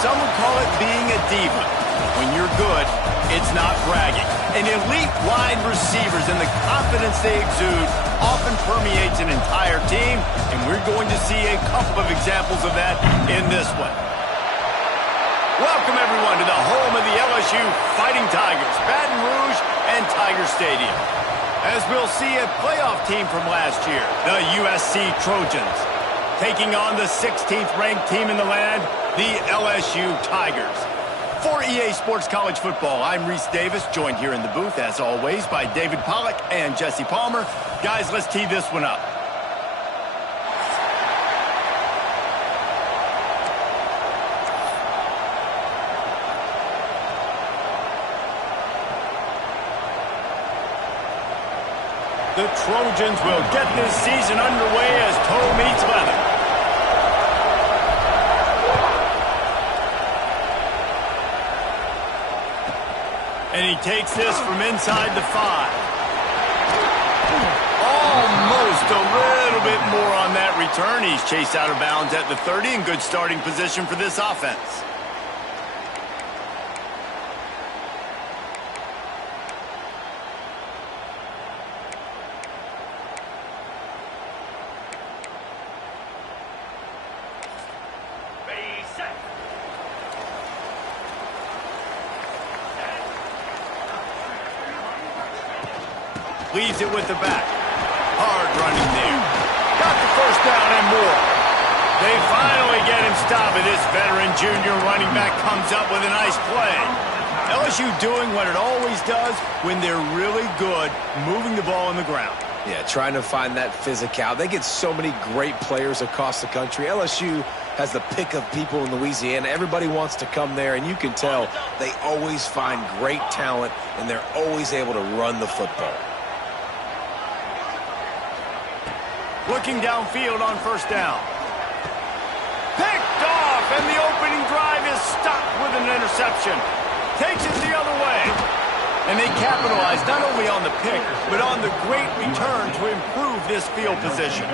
some would call it being a diva. When you're good, it's not bragging. And elite wide receivers and the confidence they exude often permeates an entire team, and we're going to see a couple of examples of that in this one. Welcome, everyone, to the home of the LSU Fighting Tigers, Baton Rouge and Tiger Stadium. As we'll see a playoff team from last year, the USC Trojans, taking on the 16th-ranked team in the land, the LSU Tigers. For EA Sports College Football, I'm Reese Davis, joined here in the booth, as always, by David Pollack and Jesse Palmer. Guys, let's tee this one up. The Trojans will get this season underway as toe meets leather. And he takes this from inside the 5. Almost a little bit more on that return. He's chased out of bounds at the 30 in good starting position for this offense. Leaves it with the back. Hard running there. Got the first down and more. They finally get him stopped, and this veteran junior running back comes up with a nice play. LSU doing what it always does when they're really good, moving the ball on the ground. Yeah, trying to find that physical. They get so many great players across the country. LSU has the pick of people in Louisiana. Everybody wants to come there, and you can tell they always find great talent, and they're always able to run the football. Looking downfield on first down. Picked off, and the opening drive is stopped with an interception. Takes it the other way. And they capitalize not only on the pick, but on the great return to improve this field position.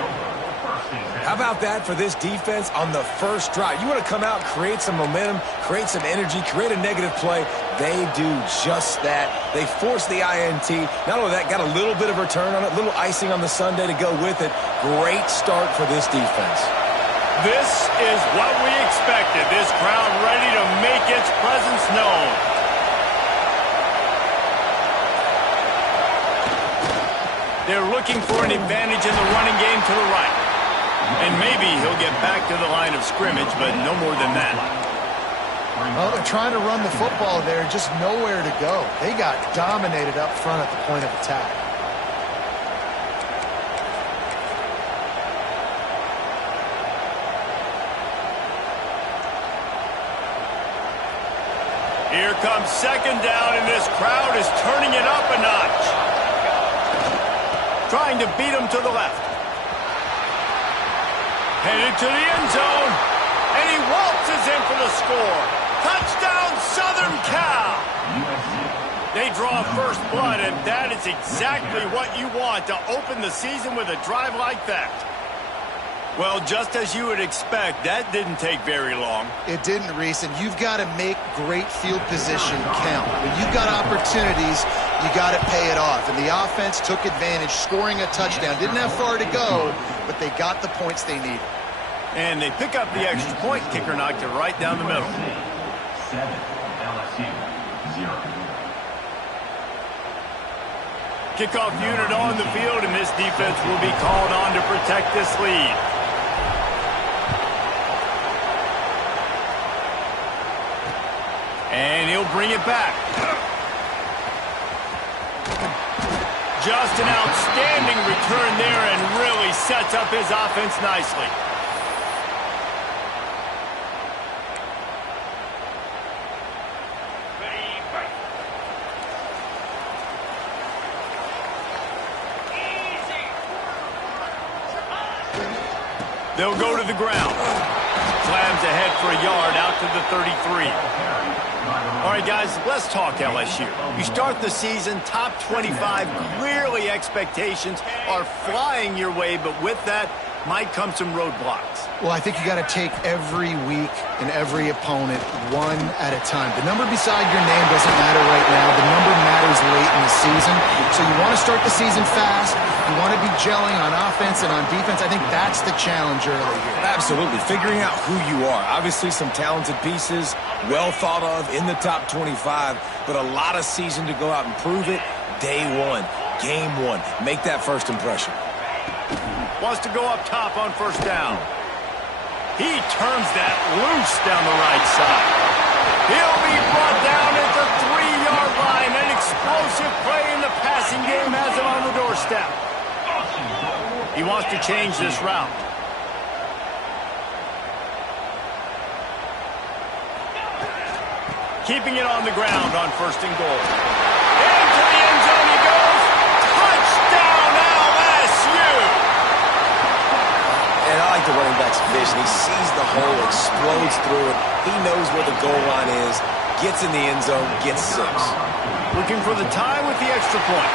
How about that for this defense on the first drive? You want to come out, create some momentum, create some energy, create a negative play. They do just that. They force the INT. Not only that, got a little bit of return on it, a little icing on the sundae to go with it. Great start for this defense. This is what we expected. This crowd ready to make its presence known. They're looking for an advantage in the running game to the right. And maybe he'll get back to the line of scrimmage, but no more than that. Well, they're trying to run the football there, just nowhere to go. They got dominated up front at the point of attack. Here comes second down, and this crowd is turning it up a notch. Trying to beat him to the left. Headed to the end zone, and he waltzes in for the score. Touchdown, Southern Cal! They draw first blood, and that is exactly what you want to open the season with a drive like that. Well, just as you would expect, that didn't take very long. It didn't, Reese, and you've got to make great field position count. When you've got opportunities, you got to pay it off. And the offense took advantage, scoring a touchdown. Didn't have far to go, but they got the points they needed. And they pick up the extra point. Kicker knocked it right down the middle. 7, LSU, 0. Kickoff unit on the field, and this defense will be called on to protect this lead. And he'll bring it back. Just an outstanding return there, and really sets up his offense nicely. They'll go to the ground. Slams ahead for a yard out to the 33. All right, guys, let's talk LSU. You start the season top 25. Clearly expectations are flying your way, but with that might come some roadblocks. Well, I think you got to take every week and every opponent one at a time. The number beside your name doesn't matter right now. The number matters late in the season. So you want to start the season fast. You want to be gelling on offense and on defense. I think that's the challenge early here. Absolutely. Figuring out who you are. Obviously some talented pieces, well thought of in the top 25, but a lot of season to go out and prove it. Day one, game one. Make that first impression. Wants to go up top on first down. He turns that loose down the right side. He'll be brought down at the 3-yard line. An explosive play in the passing game has him on the doorstep. He wants to change this route. Keeping it on the ground on first and goal. Into the end zone he goes. Touchdown LSU! And I like the running back's vision. He sees the hole, explodes through it. He knows where the goal line is, gets in the end zone, gets 6. Looking for the tie with the extra point.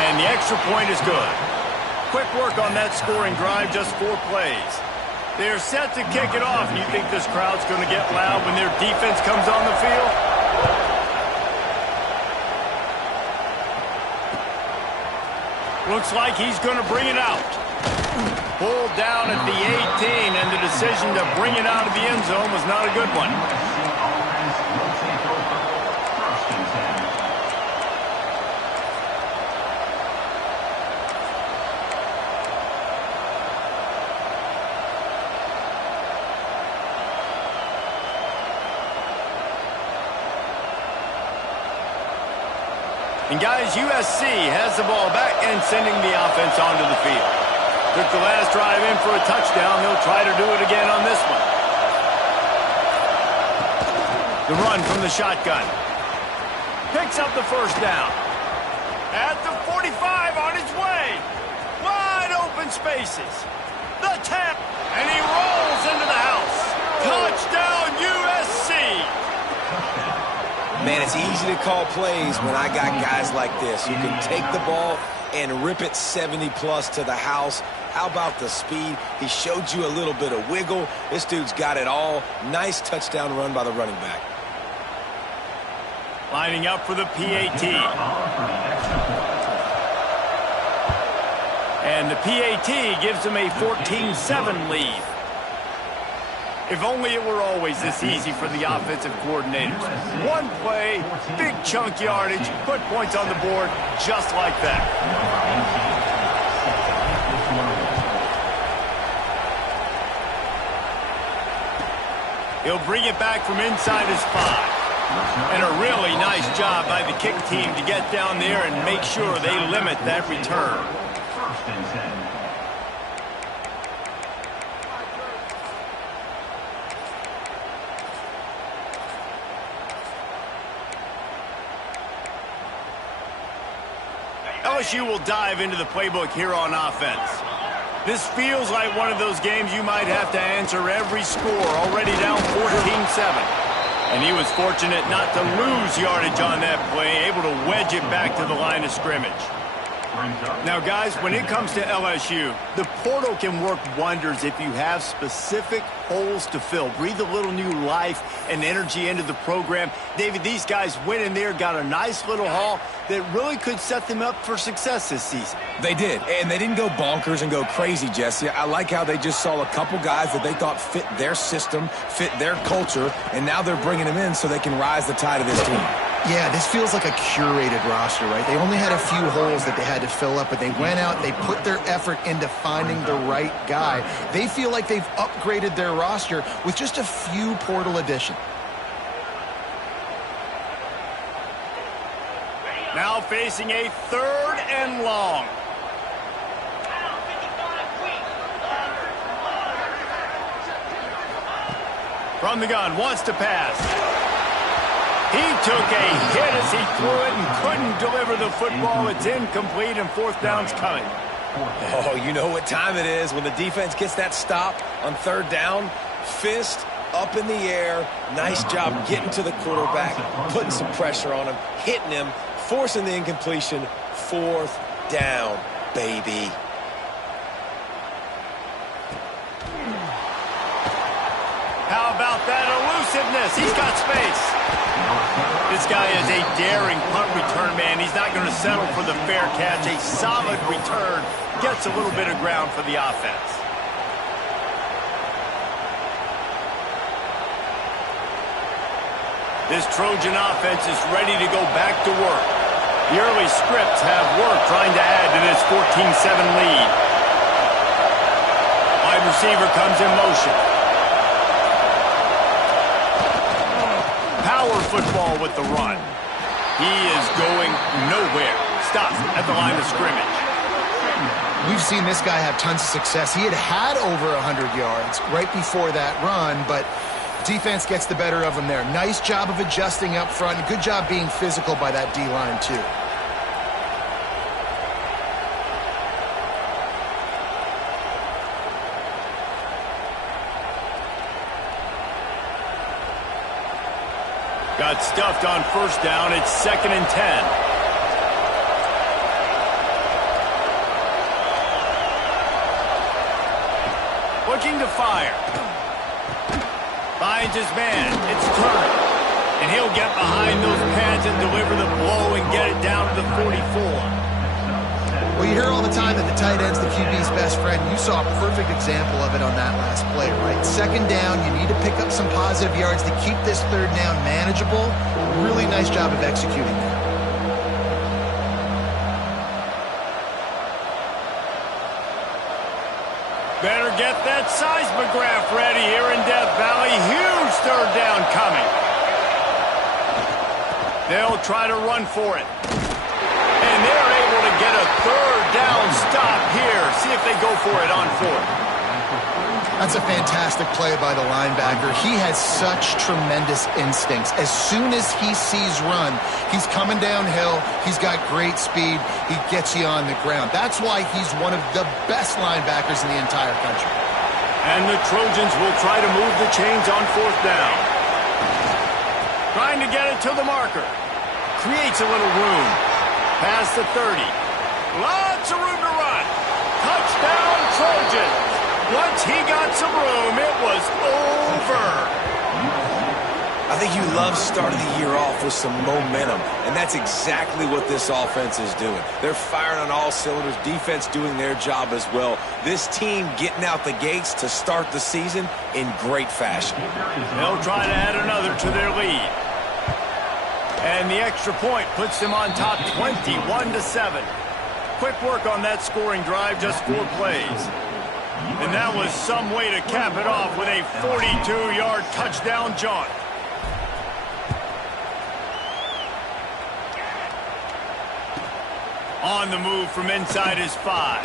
And the extra point is good. Quick work on that scoring drive, just 4 plays. They're set to kick it off. You think this crowd's going to get loud when their defense comes on the field? Looks like he's going to bring it out. Pulled down at the 18, and the decision to bring it out of the end zone was not a good one. And guys, USC has the ball back and sending the offense onto the field. Took the last drive in for a touchdown. They'll try to do it again on this one. The run from the shotgun. Picks up the first down. At the 45 on his way. Wide open spaces. The tap. And he rolls into the house. Touchdown USC. Man, it's easy to call plays when I got guys like this who can take the ball and rip it 70-plus to the house. How about the speed? He showed you a little bit of wiggle. This dude's got it all. Nice touchdown run by the running back. Lining up for the PAT. And the PAT gives him a 14-7 lead. If only it were always this easy for the offensive coordinators. One play, big chunk yardage, put points on the board just like that. He'll bring it back from inside his 5. And a really nice job by the kick team to get down there and make sure they limit that return. First and 10. LSU will dive into the playbook here on offense. This feels like one of those games you might have to answer every score, already down 14-7. And he was fortunate not to lose yardage on that play, able to wedge it back to the line of scrimmage. Now, guys, when it comes to LSU, the portal can work wonders if you have specific holes to fill. Breathe a little new life and energy into the program. David, these guys went in there, got a nice little haul that really could set them up for success this season. They did, and they didn't go bonkers and go crazy, Jesse. I like how they just saw a couple guys that they thought fit their system, fit their culture, and now they're bringing them in so they can rise the tide of this team. Yeah, this feels like a curated roster, right? They only had a few holes that they had to fill up, but they went out, they put their effort into finding the right guy. They feel like they've upgraded their roster with just a few portal additions. Now facing a 3rd and long. From the gun, wants to pass. He took a hit as he threw it and couldn't deliver the football. It's incomplete and 4th down's coming. Oh, you know what time it is when the defense gets that stop on 3rd down. Fist up in the air. Nice job getting to the quarterback, putting some pressure on him, hitting him, forcing the incompletion. 4th down, baby. this. He's got space. This guy is a daring punt return man. He's not going to settle for the fair catch. A solid return. Gets a little bit of ground for the offense. This Trojan offense is ready to go back to work. The early scripts have worked trying to add to this 14-7 lead. Wide receiver comes in motion. Power football with the run. He is going nowhere. Stops at the line of scrimmage. We've seen this guy have tons of success. He had over 100 yards right before that run, but defense gets the better of him there. Nice job of adjusting up front. Good job being physical by that D-line, too. Got stuffed on first down. It's 2nd and 10. Looking to fire. Finds his man. It's Turner. And he'll get behind those pads and deliver the blow and get it down to the 44. Well, you hear all the time that the tight end's the QB's best friend. You saw a perfect example of it on that last play, right? 2nd down, you need to pick up some positive yards to keep this 3rd down manageable. Really nice job of executing that. Better get that seismograph ready here in Death Valley. Huge 3rd down coming. They'll try to run for it. And they're able to get a 3rd down stop here. See if they go for it on 4th. That's a fantastic play by the linebacker. He has such tremendous instincts. As soon as he sees run, he's coming downhill. He's got great speed. He gets you on the ground. That's why he's one of the best linebackers in the entire country. And the Trojans will try to move the chains on 4th down. Trying to get it to the marker. Creates a little room. Past the 30. Lots of room to run. Touchdown, Trojans. Once he got some room, it was over. I think you love starting the year off with some momentum, and that's exactly what this offense is doing. They're firing on all cylinders, defense doing their job as well. This team getting out the gates to start the season in great fashion. They'll try to add another to their lead. And the extra point puts them on top 21-7. Quick work on that scoring drive, just 4 plays. And that was some way to cap it off with a 42-yard touchdown jaunt. On the move from inside his 5.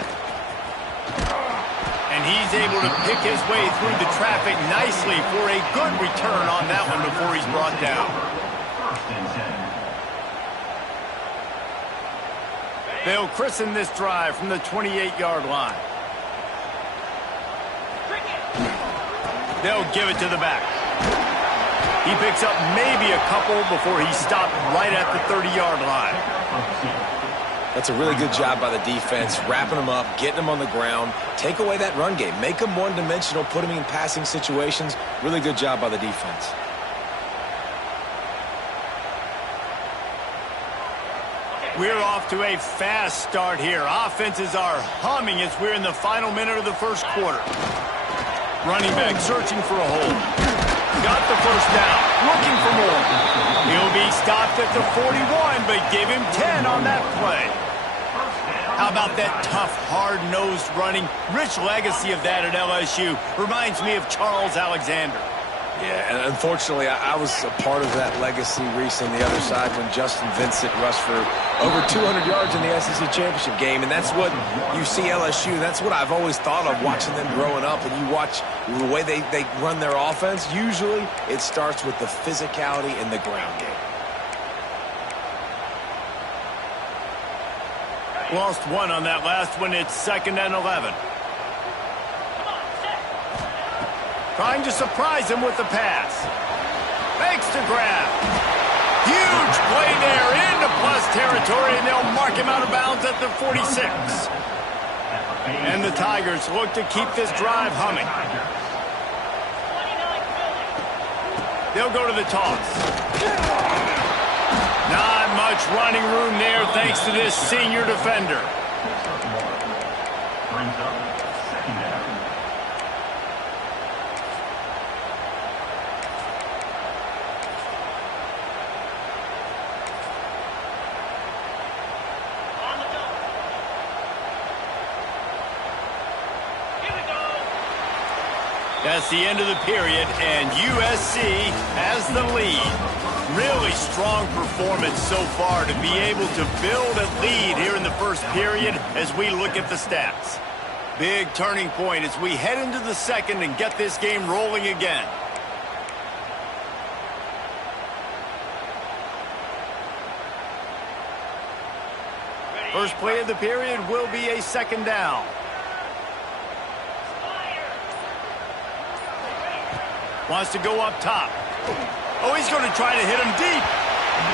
And he's able to pick his way through the traffic nicely for a good return on that one before he's brought down. They'll christen this drive from the 28-yard line. They'll give it to the back. He picks up maybe a couple before he's stopped right at the 30-yard line. That's a really good job by the defense, wrapping them up, getting them on the ground, take away that run game, make them one-dimensional, put them in passing situations. Really good job by the defense. We're off to a fast start here. Offenses are humming as we're in the final minute of the first quarter. Running back searching for a hole. Got the first down. Looking for more. He'll be stopped at the 41, but give him 10 on that play. How about that tough, hard-nosed running? Rich legacy of that at LSU. Reminds me of Charles Alexander. Yeah, and unfortunately, I was a part of that legacy, Reese, on the other side when Justin Vincent rushed for over 200 yards in the SEC Championship game, and that's what you see LSU. That's what I've always thought of watching them growing up, and you watch the way they run their offense. Usually, it starts with the physicality in the ground game. Lost one on that last one. It's 2nd and 11. Trying to surprise him with the pass. Fakes to grab. Huge play there into plus territory, and they'll mark him out of bounds at the 46. And the Tigers look to keep this drive humming. They'll go to the toss. Not much running room there thanks to this senior defender. Brings up second down. That's the end of the period, and USC has the lead. Really strong performance so far to be able to build a lead here in the first period as we look at the stats. Big turning point as we head into the second and get this game rolling again. First play of the period will be a second down. Wants to go up top. Oh, he's going to try to hit him deep.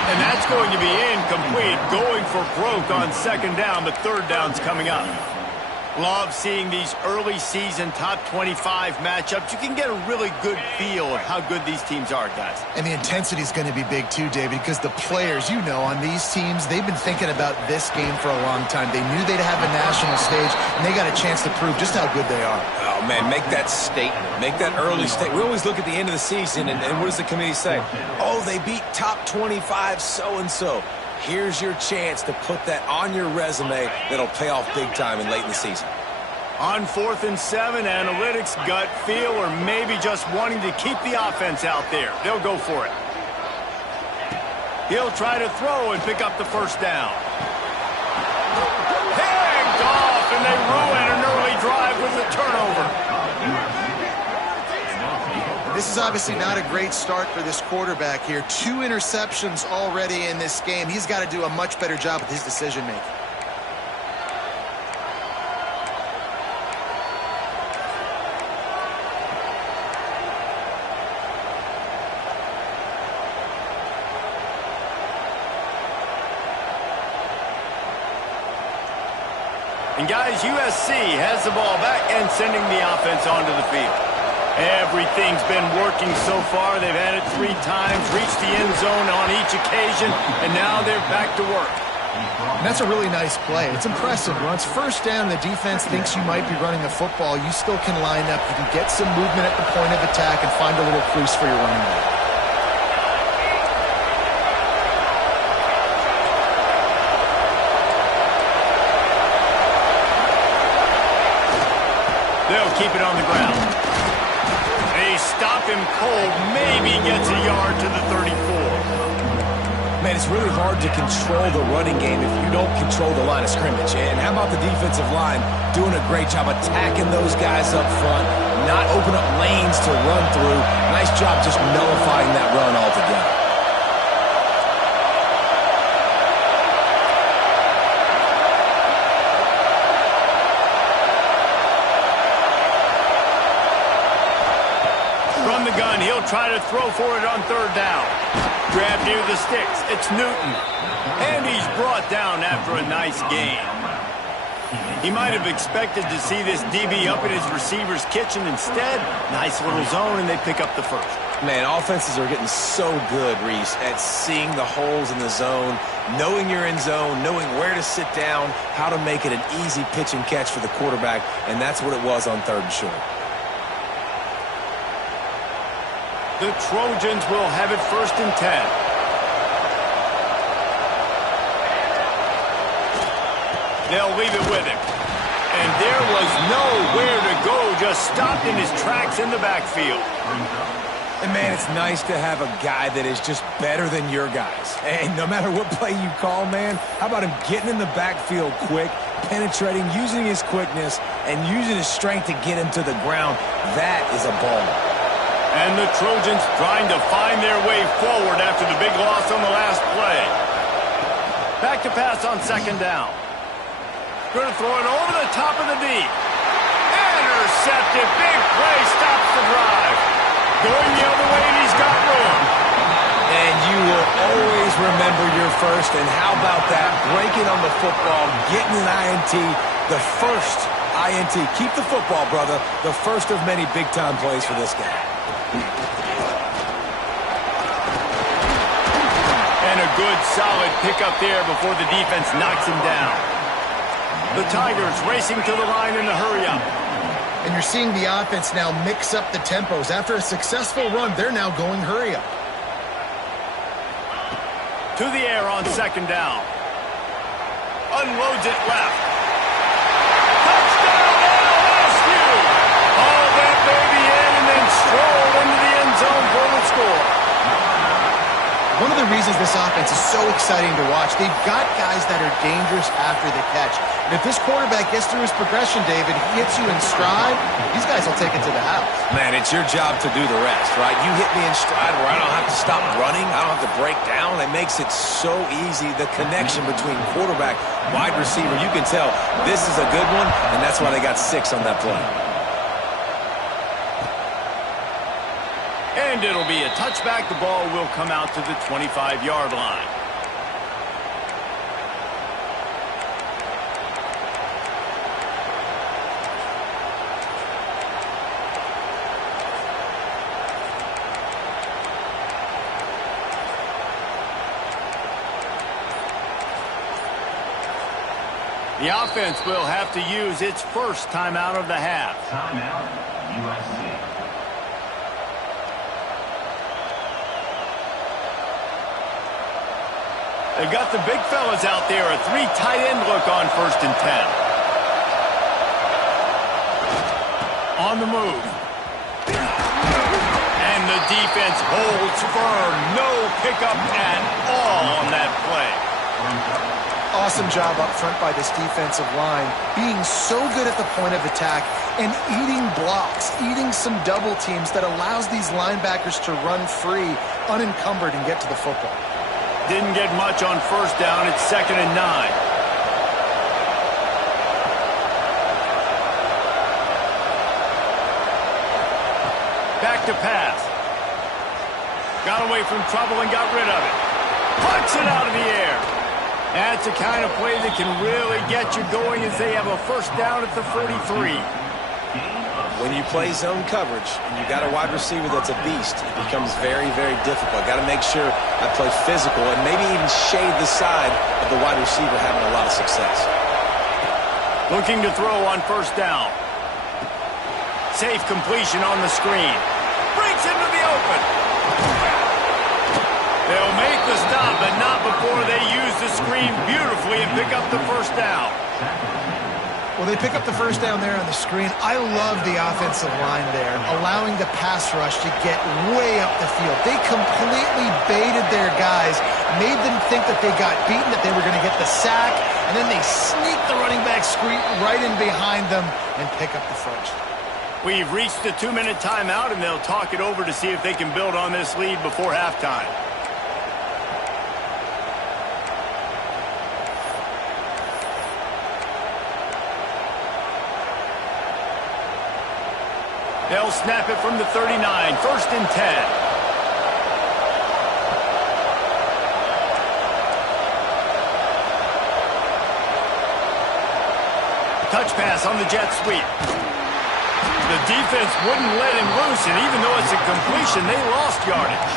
And that's going to be incomplete. Going for broke on second down, but third down's coming up. Love seeing these early season top 25 matchups. You can get a really good feel of how good these teams are, guys. And the intensity is going to be big too, David, because the players, you know, on these teams, they've been thinking about this game for a long time. They knew they'd have a national stage, and they got a chance to prove just how good they are. Oh, man, make that statement. Make that early statement. We always look at the end of the season, and what does the committee say? Oh, they beat top 25 so-and-so. Here's your chance to put that on your resume that'll pay off big time and late in the season. On 4th and 7, analytics, gut feel, or maybe just wanting to keep the offense out there. They'll go for it. He'll try to throw and pick up the first down. Picked off, and they ruin an early drive with a turnover. This is obviously not a great start for this quarterback here. 2 interceptions already in this game. He's got to do a much better job with his decision-making. And guys, USC has the ball back and sending the offense onto the field. Everything's been working so far. They've had it 3 times, reached the end zone on each occasion, and now they're back to work. And that's a really nice play. It's impressive. Once first down, the defense thinks you might be running the football. You still can line up. You can get some movement at the point of attack and find a little crease for your running back. They'll keep it on the ground. They stop him cold, maybe gets a yard to the 34. Man, it's really hard to control the running game if you don't control the line of scrimmage. And how about the defensive line doing a great job attacking those guys up front, not open up lanes to run through. Nice job just nullifying that run altogether. From the gun, he'll try to throw for it on third down. Grab near the sticks. It's Newton. And he's brought down after a nice gain. He might have expected to see this DB up in his receiver's kitchen. Instead, nice little zone, and they pick up the first. Man, offenses are getting so good, Reese, at seeing the holes in the zone, knowing you're in zone, knowing where to sit down, how to make it an easy pitch and catch for the quarterback, and that's what it was on third and short. The Trojans will have it 1st and 10. They'll leave it with him. And there was nowhere to go, just stopped in his tracks in the backfield. And, man, it's nice to have a guy that is just better than your guys. And no matter what play you call, man, how about him getting in the backfield quick, penetrating, using his quickness, and using his strength to get him to the ground? That is a ball. And the Trojans trying to find their way forward after the big loss on the last play. Back to pass on second down. Going to throw it over the top of the deep. Intercepted. Big play stops the drive. Going the other way, and he's got room. And you will always remember your first. And how about that? Breaking on the football, getting an INT, the first INT. Keep the football, brother. The first of many big-time plays for this guy. good, solid pickup there before the defense knocks him down. The Tigers racing to the line in the hurry-up. And you're seeing the offense now mix up the tempos. After a successful run, they're now going hurry-up. To the air on second down. Unloads it left. Touchdown, LSU! Haul that baby in and then stroll into the end zone for the score. One of the reasons this offense is so exciting to watch, they've got guys that are dangerous after the catch. And if this quarterback gets through his progression, David, he hits you in stride, these guys will take it to the house. Man, it's your job to do the rest, right? You hit me in stride where I don't have to stop running. I don't have to break down. It makes it so easy. The connection between quarterback, wide receiver, you can tell this is a good one, and that's why they got 6 on that play. And it'll be a touchback. The ball will come out to the 25-yard line. The offense will have to use its first timeout of the half. Timeout, USC. They've got the big fellas out there. A 3 tight end look on 1st and 10. On the move. And the defense holds firm. No pickup at all on that play. Awesome job up front by this defensive line, being so good at the point of attack and eating blocks, eating some double teams that allows these linebackers to run free, unencumbered, and get to the football. Didn't get much on 1st down. It's 2nd and 9. Back to pass. Got away from trouble and got rid of it. Puts it out of the air. That's the kind of play that can really get you going as they have a 1st down at the 43. When you play zone coverage and you got a wide receiver that's a beast, it becomes very, very difficult. Got to make sure I play physical and maybe even shade the side of the wide receiver having a lot of success. Looking to throw on 1st down. Safe completion on the screen. Breaks into the open. They'll make the stop, but not before they use the screen beautifully and pick up the 1st down. Well, they pick up the 1st down there on the screen. I love the offensive line there, allowing the pass rush to get way up the field. They completely baited their guys, made them think that they got beaten, that they were going to get the sack, and then they sneak the running back screen right in behind them and pick up the 1st. We've reached the 2-minute timeout, and they'll talk it over to see if they can build on this lead before halftime. They'll snap it from the 39, 1st and 10. Touch pass on the jet sweep. The defense wouldn't let him loose, and even though it's a completion, they lost yardage.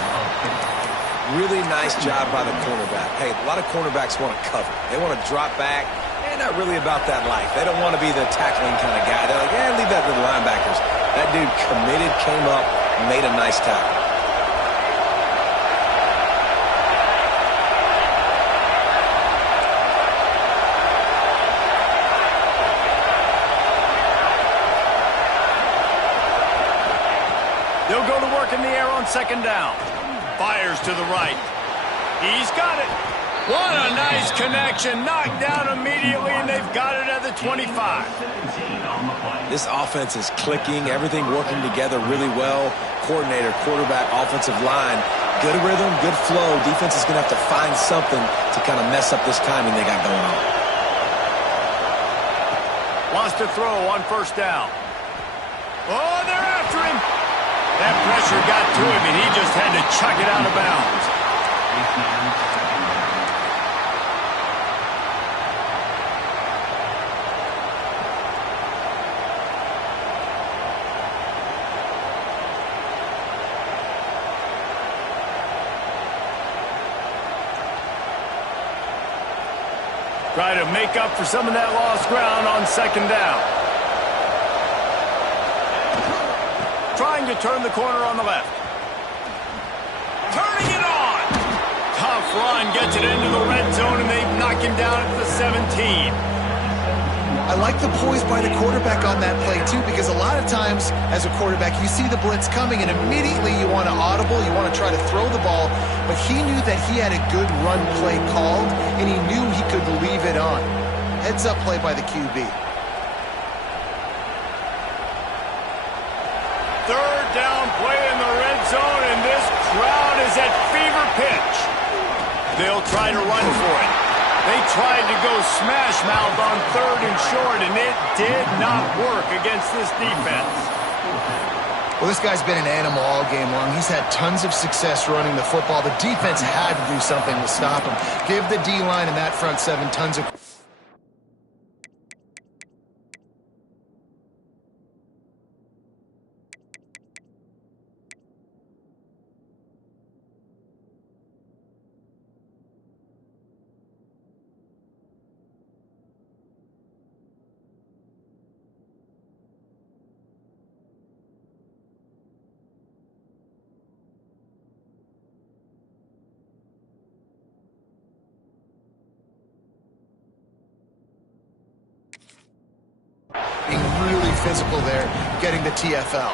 Really nice job by the cornerback. Hey, a lot of cornerbacks want to cover. They want to drop back. They're not really about that life. They don't want to be the tackling kind of guy. They're like, yeah, leave that to the linebackers. That dude committed, came up, made a nice tackle. They'll go to work in the air on 2nd down. Fires to the right. He's got it. What a nice connection. Knocked down immediately, and they've got it at the 25. This offense is clicking, everything working together really well. Coordinator, quarterback, offensive line, good rhythm, good flow. Defense is going to have to find something to kind of mess up this timing they got going on. Wants to throw on 1st down. Oh, they're after him. That pressure got to him, and he just had to chuck it out of bounds. Try to make up for some of that lost ground on second down. Trying to turn the corner on the left. Turning it on! Tough run, gets it into the red zone, and they knock him down at the 17. I like the poise by the quarterback on that play, too, because a lot of times, as a quarterback, you see the blitz coming, and immediately you want to audible, you want to try to throw the ball, but he knew that he had a good run play called, and he knew he could leave it on. Heads-up play by the QB. Third down play in the red zone, and this crowd is at fever pitch. They'll try to run for it. They tried to go smash mouth on third and short, and it did not work against this defense. Well, this guy's been an animal all game long. He's had tons of success running the football. The defense had to do something to stop him. Give the D-line and that front seven tons of... being really physical there, getting the TFL.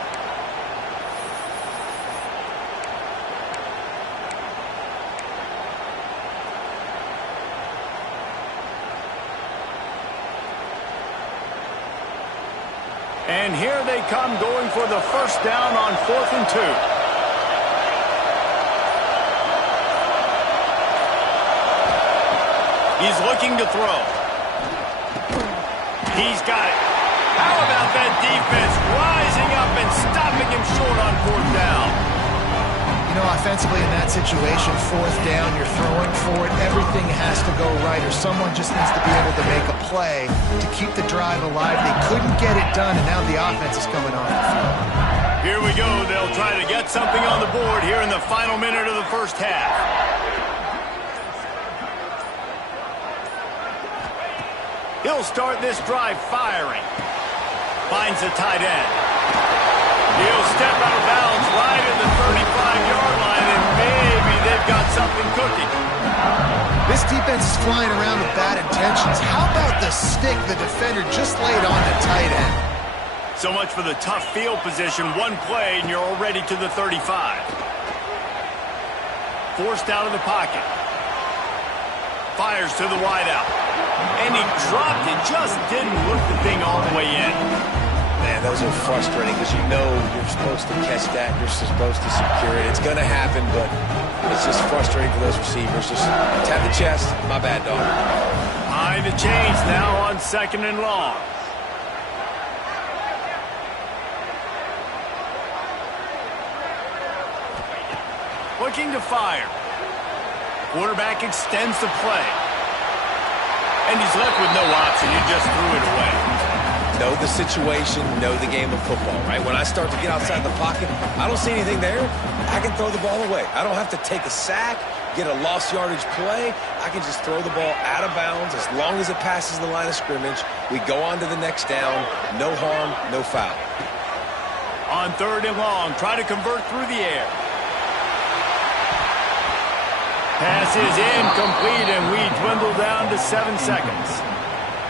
And here they come, going for the first down on 4th and 2. He's looking to throw. He's got it. How about that defense rising up and stopping him short on 4th down? You know, offensively in that situation, 4th down, you're throwing for it, everything has to go right, or someone just needs to be able to make a play to keep the drive alive. They couldn't get it done, and now the offense is coming off the field. Here we go. They'll try to get something on the board here in the final minute of the first half. He'll start this drive firing. Finds the tight end. He'll step out of bounds right at the 35-yard line, and maybe they've got something cooking. This defense is flying around with bad intentions. How about the stick the defender just laid on the tight end? So much for the tough field position. One play, and you're already to the 35. Forced out of the pocket. Fires to the wideout. And he dropped it, just didn't look the thing all the way in. Man, those are frustrating because you know you're supposed to catch that, you're supposed to secure it. It's going to happen, but it's just frustrating for those receivers. Just tap the chest. My bad, dog. High the chains now on 2nd and long. Looking to fire. Quarterback extends the play. And he's left with no option. He just threw it away. Know the situation, know the game of football, right? When I start to get outside the pocket, I don't see anything there. I can throw the ball away. I don't have to take a sack, get a lost yardage play. I can just throw the ball out of bounds as long as it passes the line of scrimmage. We go on to the next down. No harm, no foul. On 3rd and long, try to convert through the air. Pass is incomplete, and we dwindle down to 7 seconds.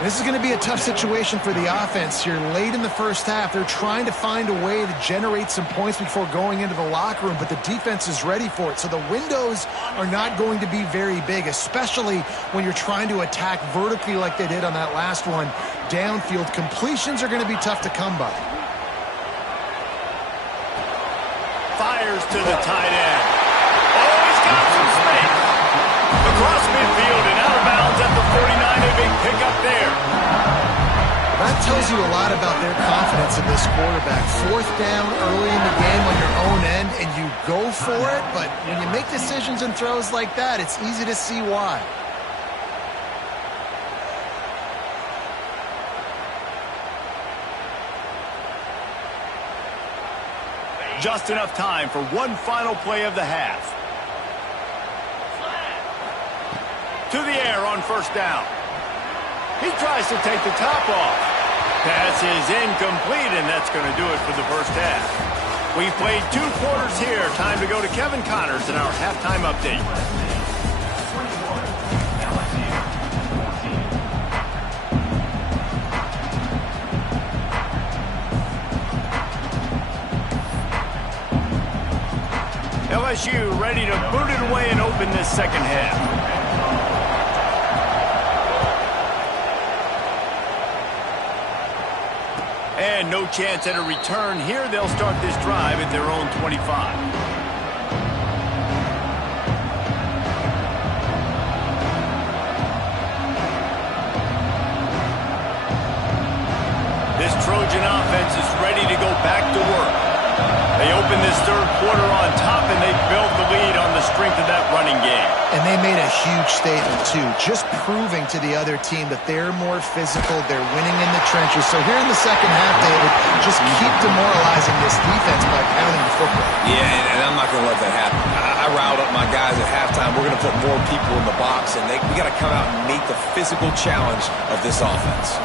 This is going to be a tough situation for the offense here. Late in the first half, they're trying to find a way to generate some points before going into the locker room, but the defense is ready for it. So the windows are not going to be very big, especially when you're trying to attack vertically like they did on that last one. Downfield completions are going to be tough to come by. Fires to the tight end. Oh, he's got some space. Across midfield and out of bounds at the 49. A big pickup there. That tells you a lot about their confidence in this quarterback. 4th down early in the game on your own end, and you go for it, but when you make decisions and throws like that, it's easy to see why. Just enough time for one final play of the half. To the air on 1st down. He tries to take the top off. Pass is incomplete, and that's going to do it for the first half. We've played 2 quarters here. Time to go to Kevin Connors in our halftime update. LSU ready to boot it away and open this second half. And no chance at a return here. They'll start this drive at their own 25. This Trojan offense is ready to go back to work. They open this third quarter on top, and they built the lead on the strength of that running game. And they made a huge statement, too, just proving to the other team that they're more physical, they're winning in the trenches. So here in the second half, David, just keep demoralizing this defense by pounding the football. Yeah, and I'm not going to let that happen. I riled up my guys at halftime. We're going to put more people in the box, and we got to come out and meet the physical challenge of this offense.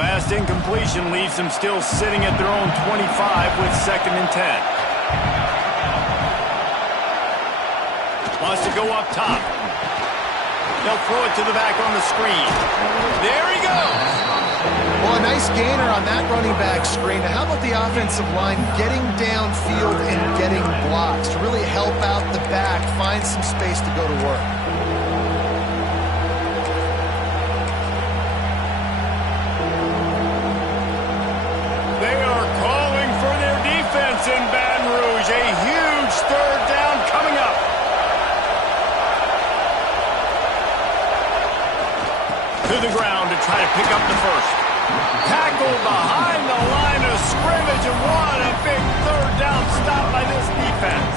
Last incompletion leaves them still sitting at their own 25 with 2nd and 10. Wants to go up top. They'll throw it to the back on the screen. There he goes. Well, a nice gainer on that running back screen. Now, how about the offensive line getting downfield and getting blocks to really help out the back, find some space to go to work? In Baton Rouge, a huge 3rd down coming up. To the ground to try to pick up the first. Tackled behind the line of scrimmage, and what a big 3rd down stop by this defense.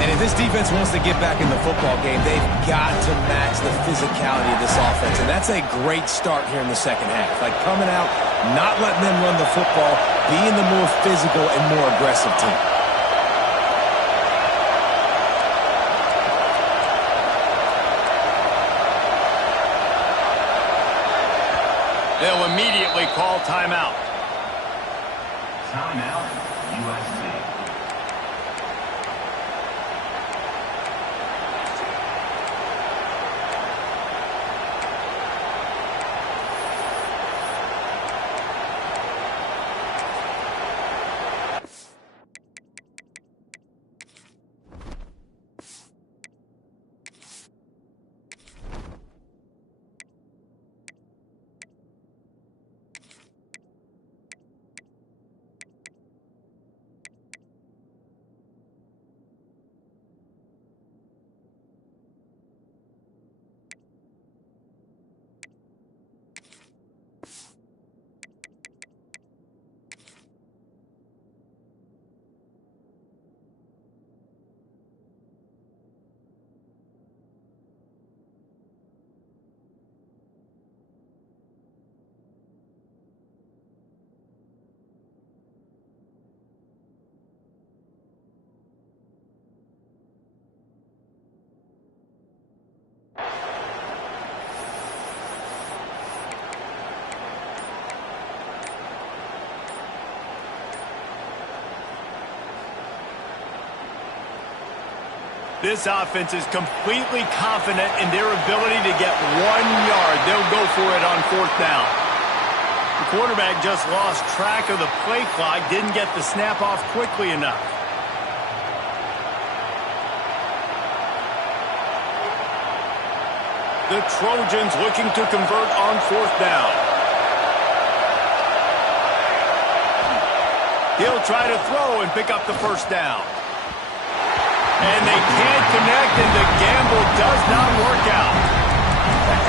And if this defense wants to get back in the football game, they've got to match the physicality of this offense. And that's a great start here in the second half. Like coming out, not letting them run the football, being the more physical and more aggressive team. They'll immediately call timeout. Timeout, USC. This offense is completely confident in their ability to get 1 yard. They'll go for it on 4th down. The quarterback just lost track of the play clock, didn't get the snap off quickly enough. The Trojans looking to convert on 4th down. He'll try to throw and pick up the 1st down. And they can't connect, and the gamble does not work out.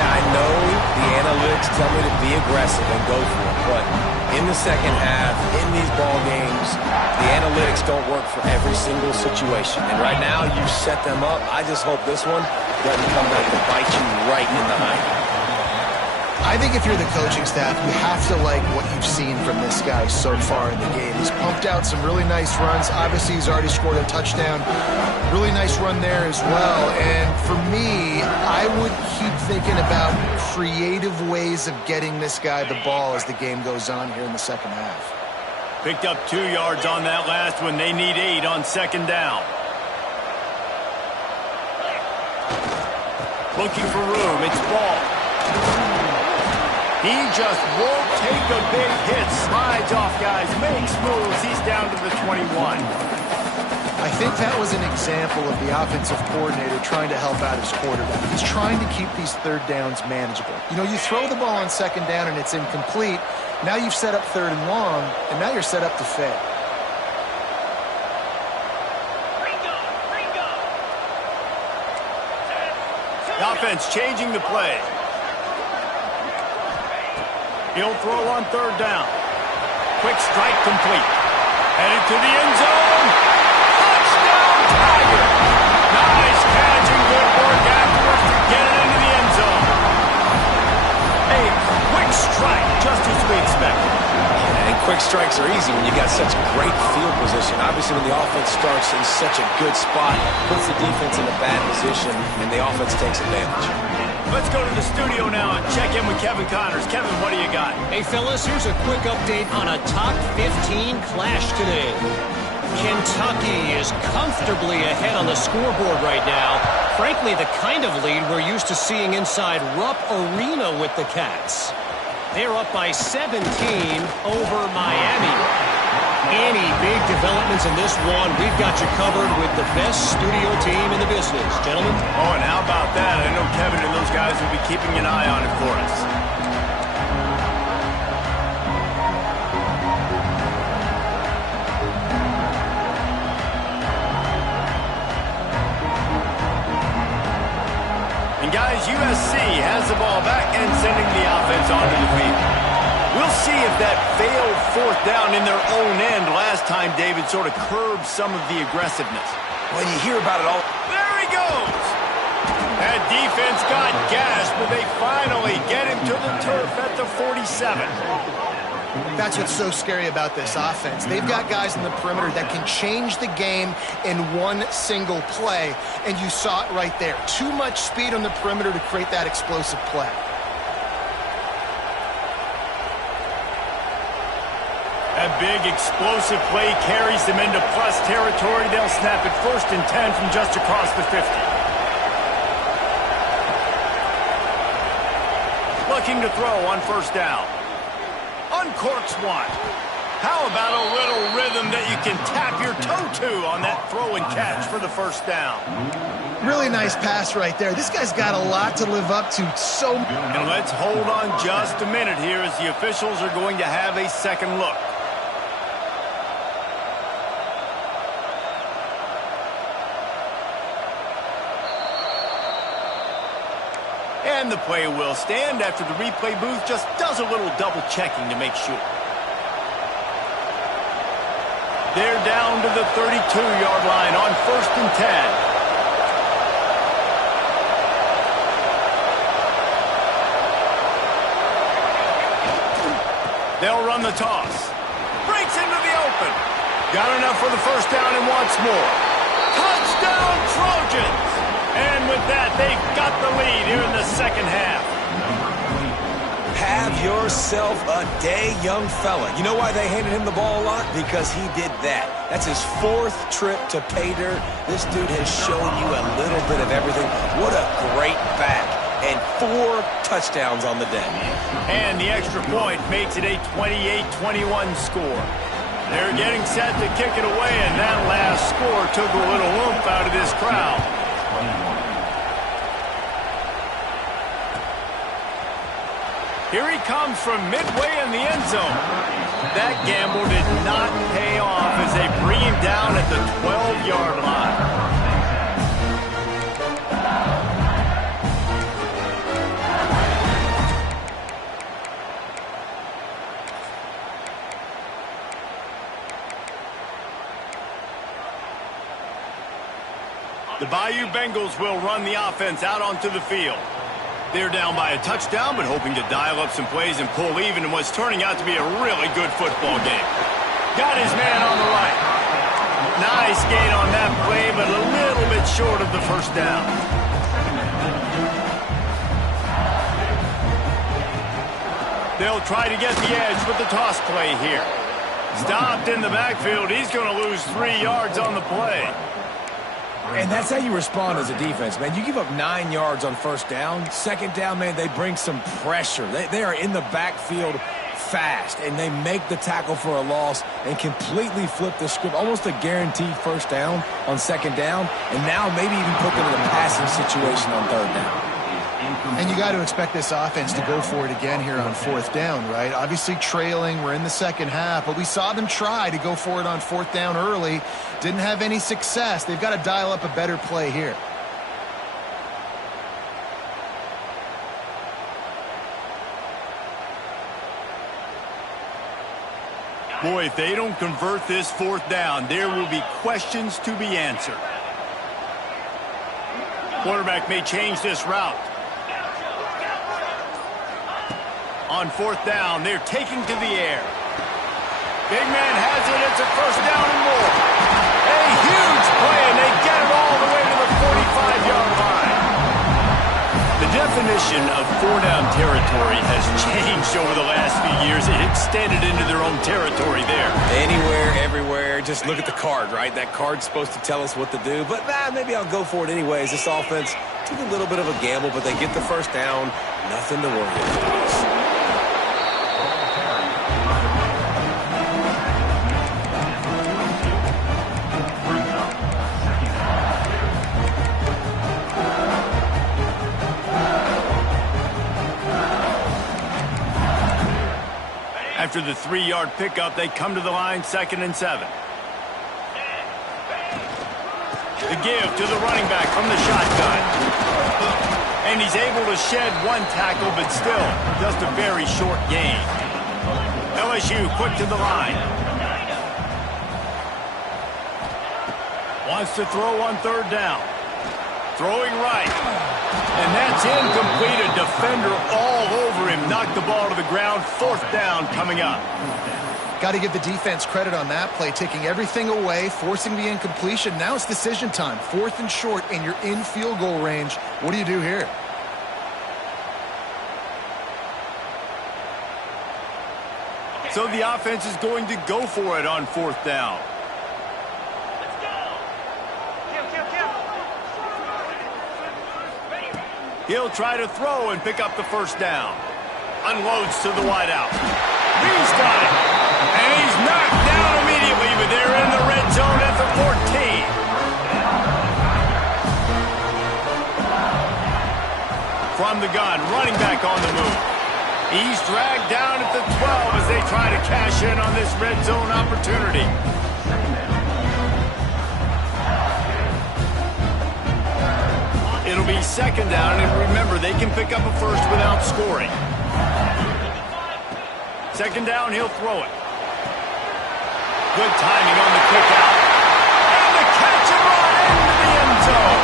I know the analytics tell me to be aggressive and go for it, but in the second half, in these ball games, the analytics don't work for every single situation. And right now, you set them up. I just hope this one doesn't come back to bite you right in the eye. I think if you're the coaching staff, you have to like what you've seen from this guy so far in the game. He's pumped out some really nice runs. Obviously, he's already scored a touchdown. Really nice run there as well. And for me, I would keep thinking about creative ways of getting this guy the ball as the game goes on here in the second half. Picked up 2 yards on that last one. They need 8 on 2nd down. Looking for room. It's Ball. He just won't take a big hit. Slides off guys, makes moves. He's down to the 21. I think that was an example of the offensive coordinator trying to help out his quarterback. He's trying to keep these 3rd downs manageable. You know, you throw the ball on 2nd down and it's incomplete. Now you've set up 3rd and long, and now you're set up to fail. The offense changing the play. He'll throw on 3rd down. Quick strike complete. Headed to the end zone. Touchdown, Tiger. Nice catch and good work afterwards to get it into the end zone. A quick strike, just as we expected. And quick strikes are easy when you got such great field position. Obviously, when the offense starts in such a good spot, puts the defense in a bad position, and the offense takes advantage. Let's go to the studio now and check in with Kevin Connors. Kevin, what do you got? Hey, fellas, here's a quick update on a top 15 clash today. Kentucky is comfortably ahead on the scoreboard right now. Frankly, the kind of lead we're used to seeing inside Rupp Arena with the Cats. They're up by 17 over Miami. Any big developments in this one, we've got you covered with the best studio team in the business. Gentlemen? Oh, and how about that? I know Kevin and those guys will be keeping an eye on it for us. And guys, USC has the ball back and sending the offense onto the field. We'll see if that failed 4th down in their own end last time, David, sort of curbed some of the aggressiveness. Well, you hear about it all. There he goes! That defense got gashed, but they finally get him to the turf at the 47. That's what's so scary about this offense. They've got guys in the perimeter that can change the game in one single play, and you saw it right there. Too much speed on the perimeter to create that explosive play. That big explosive play carries them into plus territory. They'll snap it 1st and 10 from just across the 50. Looking to throw on 1st down. Uncorks one. How about a little rhythm that you can tap your toe to on that throw and catch for the 1st down? Really nice pass right there. This guy's got a lot to live up to. And let's hold on just a minute here as the officials are going to have a second look. And the play will stand after the replay booth just does a little double checking to make sure. They're down to the 32-yard line on 1st and 10. They'll run the toss. Breaks into the open. Got enough for the 1st down and wants more. Touchdown, Trojans! And with that, they've got the lead here in the second half. Have yourself a day, young fella. You know why they handed him the ball a lot? Because he did that. That's his 4th trip to pay dirt. This dude has shown you a little bit of everything. What a great back. And 4 touchdowns on the day. And the extra point makes it a 28-21 score. They're getting set to kick it away, and that last score took a little oomph out of this crowd. Here he comes from midway in the end zone. That gamble did not pay off as they bring him down at the 12-yard line. The Bayou Bengals will run the offense out onto the field. They're down by a touchdown, but hoping to dial up some plays and pull even in what's turning out to be a really good football game. Got his man on the right. Nice gain on that play, but a little bit short of the first down. They'll try to get the edge with the toss play here. Stopped in the backfield. He's going to lose 3 yards on the play. And that's how you respond as a defense, man. You give up 9 yards on first down. Second down, man, they bring some pressure. They are in the backfield fast, and they make the tackle for a loss and completely flip the script. Almost a guaranteed first down on second down, and now maybe even put them in a passing situation on third down. And you got to expect this offense to go for it again here on 4th down, right? Obviously trailing, we're in the second half, but we saw them try to go for it on 4th down early. Didn't have any success. They've got to dial up a better play here. Boy, if they don't convert this 4th down, there will be questions to be answered. Quarterback may change this route. On 4th down, they're taking to the air. Big man has it. It's a first down and more. A huge play, and they get it all the way to the 45-yard line. The definition of 4-down territory has changed over the last few years. It extended into their own territory there. Anywhere, everywhere. Just look at the card, right? That card's supposed to tell us what to do. But maybe I'll go for it anyways. This offense took a little bit of a gamble, but they get the first down. Nothing to worry about. After the 3-yard pickup, they come to the line, 2nd and 7. The give to the running back from the shotgun. And he's able to shed 1 tackle, but still just a very short gain. LSU quick to the line. Wants to throw on 3rd down. Throwing right. And that's incomplete. A defender all over him. Knocked the ball to the ground. 4th down coming up. Got to give the defense credit on that play, taking everything away, forcing the incompletion. Now it's decision time. 4th and short, and you're in field goal range. What do you do here? So the offense is going to go for it on 4th down. He'll try to throw and pick up the first down. Unloads to the wideout. He's got it. And he's knocked down immediately, but they're in the red zone at the 14. From the gun, running back on the move. He's dragged down at the 12 as they try to cash in on this red zone opportunity. It'll be 2nd down, and remember, they can pick up a first without scoring. 2nd down, he'll throw it. Good timing on the kick out. And the catch and run into the end zone.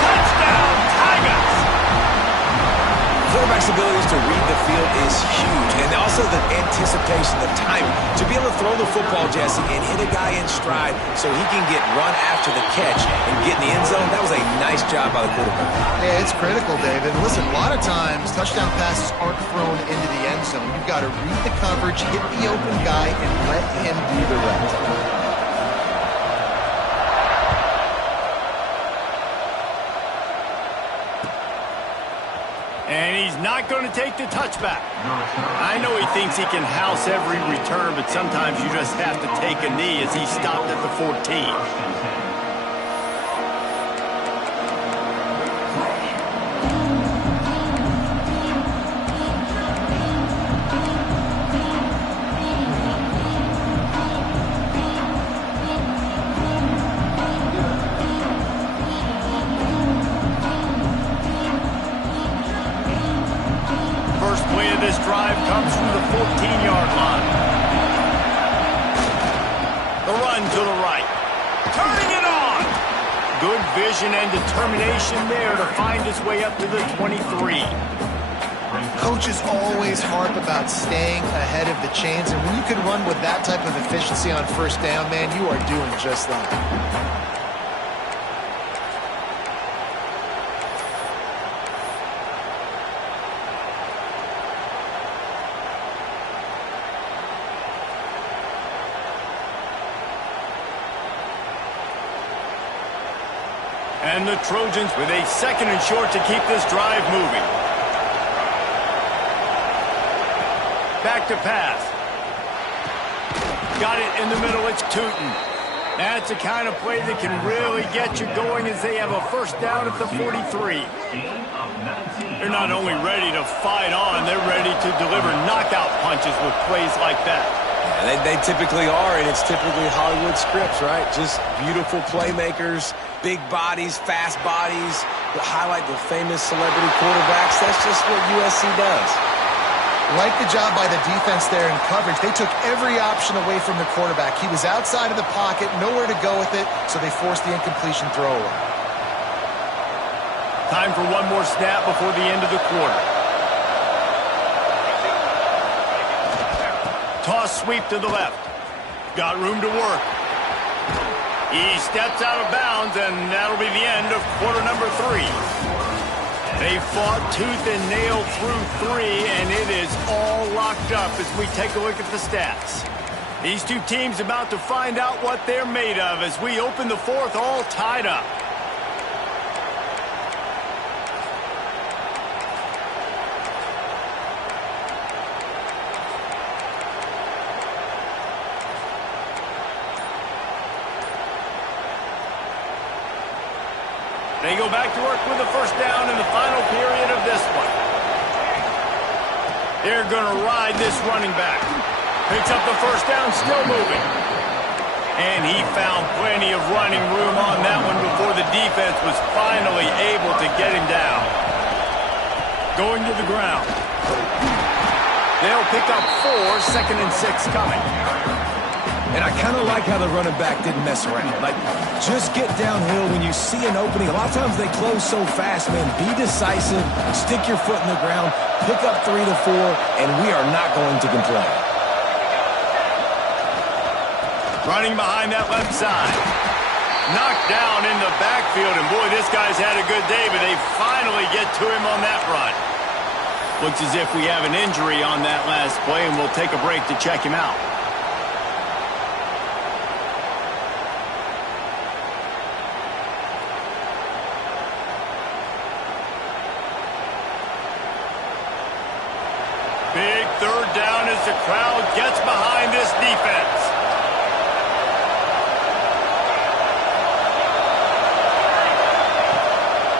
Touchdown, Tigers! The quarterback's abilities to read the field is huge, and also the anticipation, the timing. To be able to throw the football, Jesse, and hit a guy in stride so he can get run after the catch and get in the end zone, that was a nice job by the quarterback. Yeah, it's critical, David. Listen, a lot of times touchdown passes aren't thrown into the end zone. You've got to read the coverage, hit the open guy, and let him do the rest. And he's not going to take the touchback. I know he thinks he can house every return, but sometimes you just have to take a knee as he stopped at the 14. This drive comes from the 14-yard line. The run to the right. Turning it on. Good vision and determination there to find his way up to the 23. Coaches always harp about staying ahead of the chains, and when you can run with that type of efficiency on first down, man, you are doing just that. And the Trojans with a 2nd and short to keep this drive moving. Back to pass. Got it in the middle. It's Tootin. That's the kind of play that can really get you going as they have a first down at the 43. They're not only ready to fight on, they're ready to deliver knockout punches with plays like that. Yeah, they typically are, and it's typically Hollywood scripts, right? Just beautiful playmakers, big bodies, fast bodies, that highlight the famous celebrity quarterbacks. That's just what USC does. Like the job by the defense there in coverage. They took every option away from the quarterback. He was outside of the pocket, nowhere to go with it, so they forced the incompletion throwaway. Time for one more snap before the end of the quarter. Toss sweep to the left. Got room to work. He steps out of bounds, and that'll be the end of quarter number 3. They fought tooth and nail through 3, and it is all locked up as we take a look at the stats. These two teams about to find out what they're made of as we open the 4th all tied up. They go back to work with the first down in the final period of this one. They're going to ride this running back. Picks up the first down, still moving. And he found plenty of running room on that one before the defense was finally able to get him down. Going to the ground. They'll pick up 4, 2nd and 6 coming. And I kind of like how the running back didn't mess around. Like, just get downhill when you see an opening. A lot of times they close so fast, man. Be decisive, stick your foot in the ground, pick up 3 to 4, and we are not going to complain. Running behind that left side. Knocked down in the backfield, and boy, this guy's had a good day, but they finally get to him on that run. Looks as if we have an injury on that last play, and we'll take a break to check him out. Big 3rd down as the crowd gets behind this defense.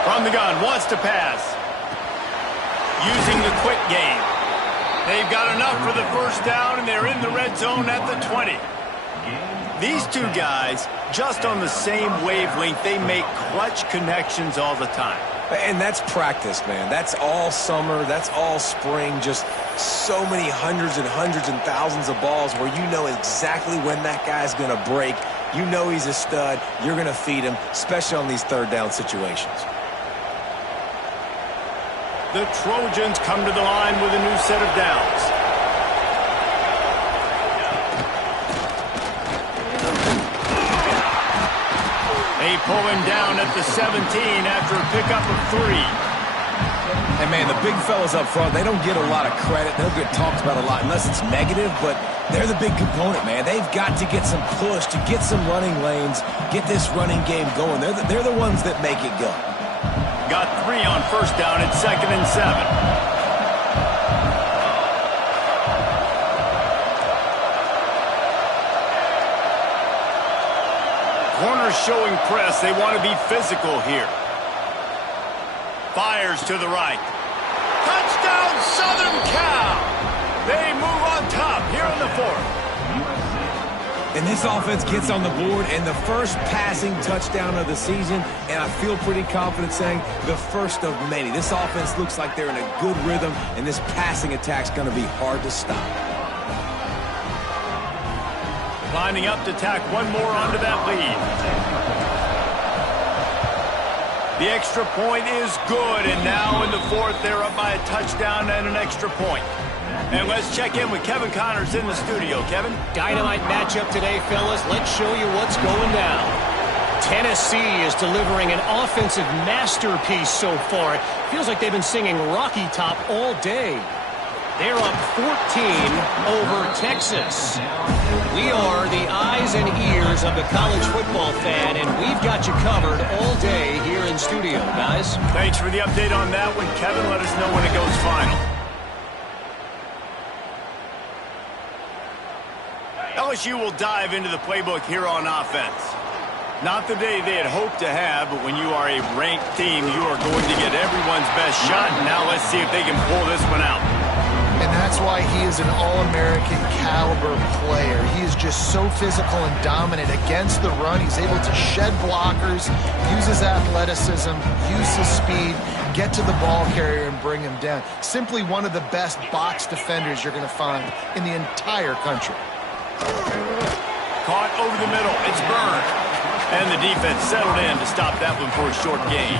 From the gun, wants to pass. Using the quick game. They've got enough for the first down, and they're in the red zone at the 20. These two guys, just on the same wavelength, they make clutch connections all the time. And that's practice, man. That's all summer. That's all spring. Just so many hundreds and thousands of balls where you know exactly when that guy's going to break. You know he's a stud. You're going to feed him, especially on these 3rd down situations. The Trojans come to the line with a new set of downs. They pull him down at the 17 after a pickup of 3. And, man, the big fellas up front, they don't get a lot of credit. They'll get talked about a lot unless it's negative, but they're the big component, man. They've got to get some push, to get some running lanes, get this running game going. They're the ones that make it go. Got 3 on first down at 2nd and 7. Corners showing press. They want to be physical here. Fires to the right. Touchdown, Southern Cal! They move on top here in the 4th. And this offense gets on the board, and the first passing touchdown of the season, and I feel pretty confident saying the first of many. This offense looks like they're in a good rhythm, and this passing attack's going to be hard to stop. Lining up to tack one more onto that lead. The extra point is good, and now in the 4th, they're up by a touchdown and an extra point. And let's check in with Kevin Connors in the studio. Kevin? Dynamite matchup today, fellas. Let's show you what's going down. Tennessee is delivering an offensive masterpiece so far. It feels like they've been singing Rocky Top all day. They're up 14 over Texas. We are the eyes and ears of the college football fan, and we've got you covered all day here in studio, guys. Thanks for the update on that one, Kevin. Let us know when it goes final. LSU will dive into the playbook here on offense. Not the day they had hoped to have, but when you are a ranked team, you are going to get everyone's best shot. And now let's see if they can pull this one out. And that's why he is an All-American caliber player. He is just so physical and dominant against the run. He's able to shed blockers, use his athleticism, use his speed, get to the ball carrier and bring him down. Simply one of the best box defenders you're going to find in the entire country. Caught over the middle. It's Byrne. And the defense settled in to stop that one for a short gain.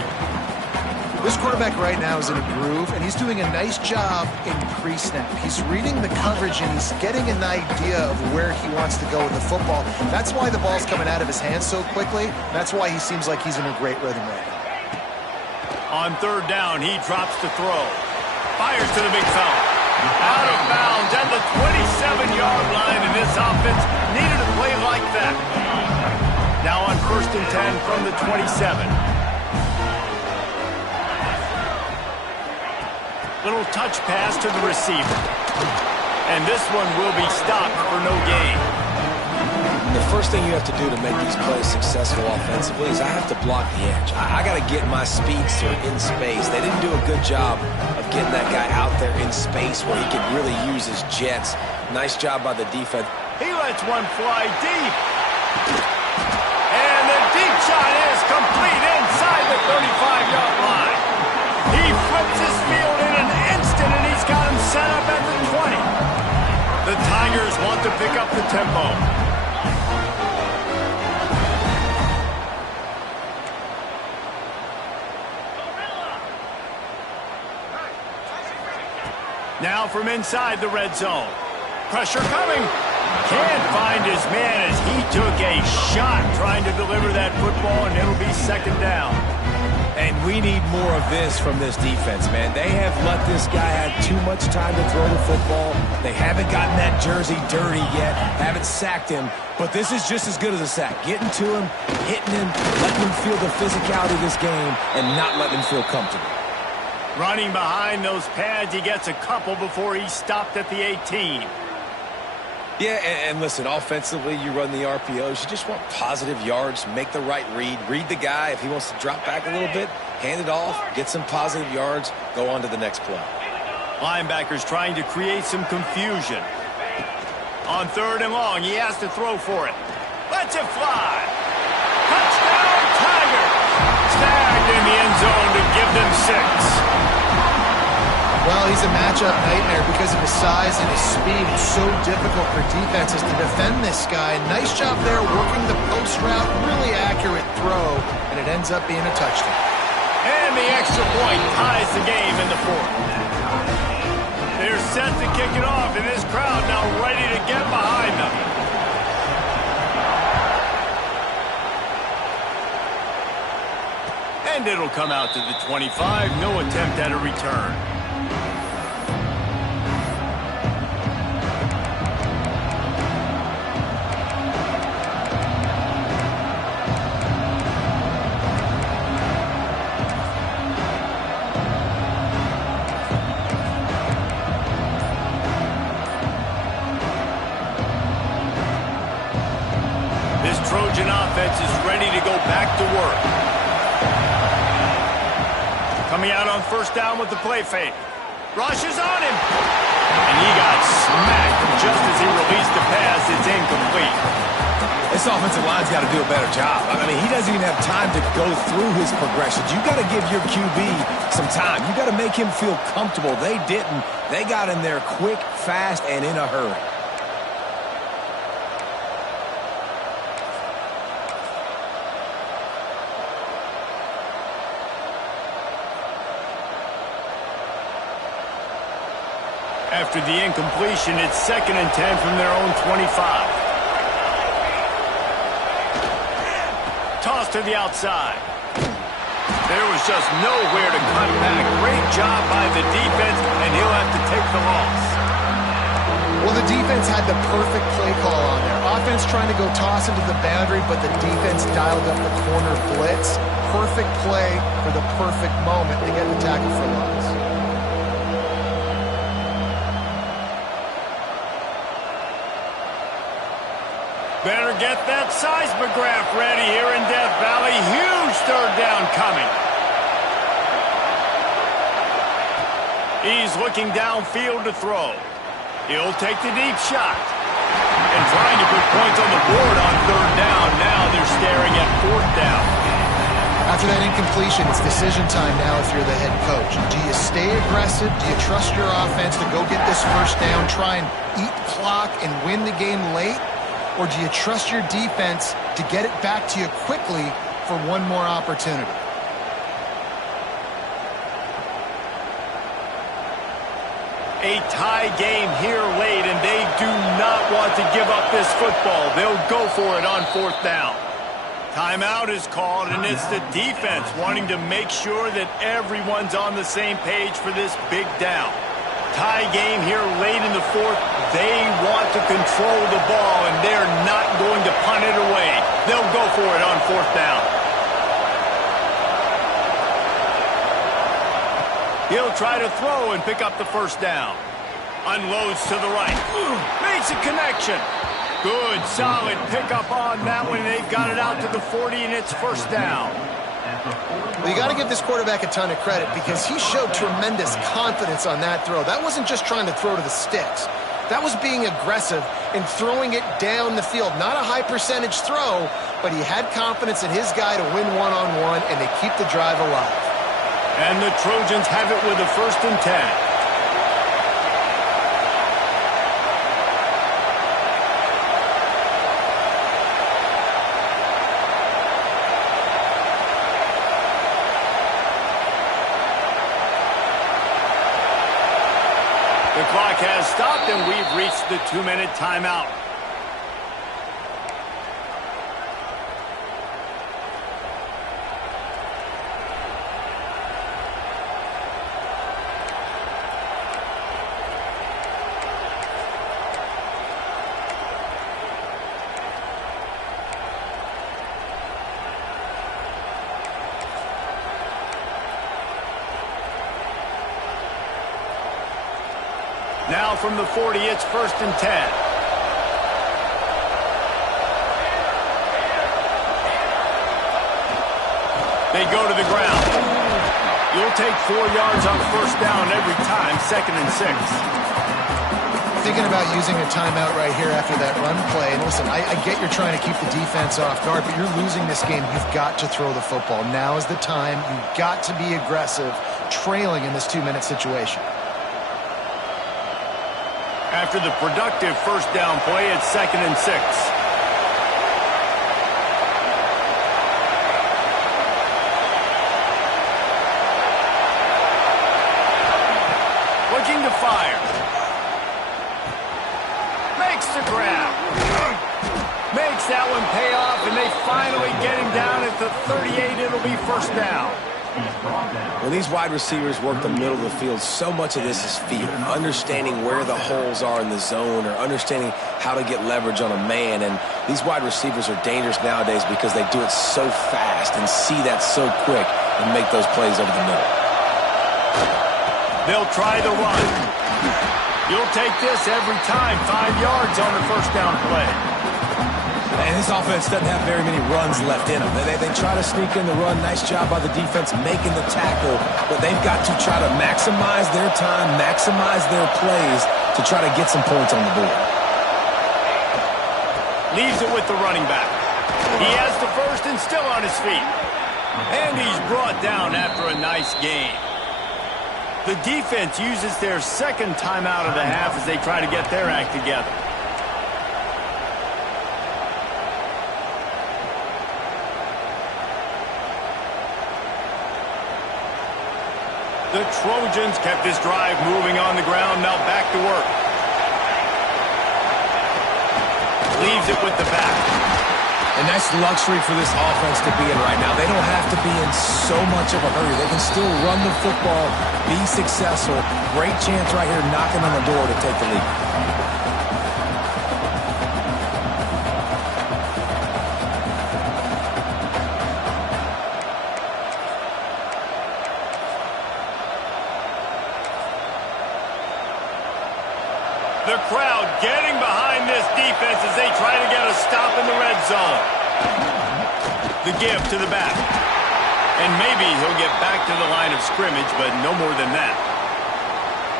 This quarterback right now is in a groove, and he's doing a nice job in pre-snap. He's reading the coverage, and he's getting an idea of where he wants to go with the football. That's why the ball's coming out of his hands so quickly. That's why he seems like he's in a great rhythm right now. On 3rd down, he drops to throw. Fires to the big fella. Out of bounds at the 27-yard line, and this offense needed a play like that. Now on 1st and 10 from the 27. Little touch pass to the receiver. And this one will be stopped for no gain. The first thing you have to do to make these plays successful offensively is I have to block the edge. I got to get my speedster in space. They didn't do a good job of getting that guy out there in space where he could really use his jets. Nice job by the defense. He lets one fly deep. And the deep shot is complete inside the 35-yard line. He flips his field in an instant, and he's got him set up at the 20. The Tigers want to pick up the tempo. Now from inside the red zone. Pressure coming. Can't find his man as he took a shot trying to deliver that football, and it'll be 2nd down. And we need more of this from this defense, man. They have let this guy have too much time to throw the football. They haven't gotten that jersey dirty yet, haven't sacked him. But this is just as good as a sack. Getting to him, hitting him, letting him feel the physicality of this game, and not letting him feel comfortable. Running behind those pads, he gets a couple before he's stopped at the 18. Yeah, and listen, offensively, you run the RPOs. You just want positive yards, make the right read the guy. If he wants to drop back a little bit, hand it off, get some positive yards, go on to the next play. Linebackers trying to create some confusion. On 3rd and long, he has to throw for it. Lets it fly. Touchdown, Tiger. Snagged in the end zone to give them 6. Well, he's a matchup nightmare because of his size and his speed. It's so difficult for defenses to defend this guy. Nice job there working the post route, really accurate throw, and it ends up being a touchdown. And the extra point ties the game in the fourth. They're set to kick it off, and this crowd now ready to get behind them. And it'll come out to the 25. No attempt at a return. This Trojan offense is ready to go back to work. Coming out on first down with the play fake. Rushes on him. And he got smacked just as he released the pass. It's incomplete. This offensive line's got to do a better job. I mean, he doesn't even have time to go through his progressions. You got to give your QB some time. You got to make him feel comfortable. They didn't. They got in there quick, fast, and in a hurry. After the incompletion, it's 2nd and 10 from their own 25. Toss to the outside. There was just nowhere to cut back. Great job by the defense, and he'll have to take the loss. Well, the defense had the perfect play call on there. Offense trying to go toss into the boundary, but the defense dialed up the corner blitz. Perfect play for the perfect moment to get the tackle for loss. Better get that seismograph ready here in Death Valley. Huge third down coming. He's looking downfield to throw. He'll take the deep shot. And trying to put points on the board on third down. Now they're staring at fourth down. After that incompletion, it's decision time now if you're the head coach. Do you stay aggressive? Do you trust your offense to go get this first down, try and eat clock and win the game late? Or do you trust your defense to get it back to you quickly for one more opportunity? A tie game here late, and they do not want to give up this football. They'll go for it on fourth down. Timeout is called, and it's the defense wanting to make sure that everyone's on the same page for this big down. Tie game here late in the fourth. They want to control the ball, and they're not going to punt it away. They'll go for it on fourth down. He'll try to throw and pick up the first down. Unloads to the right. Makes a connection. Good, solid pickup on that one. They've got it out to the 40, and it's first down. Well, you got to give this quarterback a ton of credit because he showed tremendous confidence on that throw. That wasn't just trying to throw to the sticks. That was being aggressive and throwing it down the field. Not a high percentage throw, but he had confidence in his guy to win one-on-one, and they keep the drive alive. And the Trojans have it with a 1st and 10. The clock has stopped, and we've reached the 2-minute timeout. Now from the 40, it's 1st and 10. They go to the ground. You'll take 4 yards on first down every time, 2nd and 6. Thinking about using a timeout right here after that run play. And listen, I get you're trying to keep the defense off guard, but you're losing this game. You've got to throw the football. Now is the time. You've got to be aggressive, trailing in this 2-minute situation. After the productive first down play, it's 2nd and 6. that one pay off, and they finally get him down at the 38. It'll be first down. When these wide receivers work the middle of the field, so much of this is feel. Understanding where the holes are in the zone, or understanding how to get leverage on a man. And these wide receivers are dangerous nowadays because they do it so fast and see that so quick and make those plays over the middle. They'll try the run. You'll take this every time. 5 yards on the first down play. And this offense doesn't have very many runs left in them. They try to sneak in the run. Nice job by the defense making the tackle. But they've got to try to maximize their time, maximize their plays to try to get some points on the board. Leaves it with the running back. He has the first and still on his feet. And he's brought down after a nice gain. The defense uses their second timeout of the half as they try to get their act together. The Trojans kept this drive moving on the ground. Now back to work. Leaves it with the back. And that's luxury for this offense to be in right now. They don't have to be in so much of a hurry. They can still run the football, be successful. Great chance right here knocking on the door to take the lead. The crowd getting behind this defense as they try to get a stop in the red zone. The give to the back. And maybe he'll get back to the line of scrimmage, but no more than that.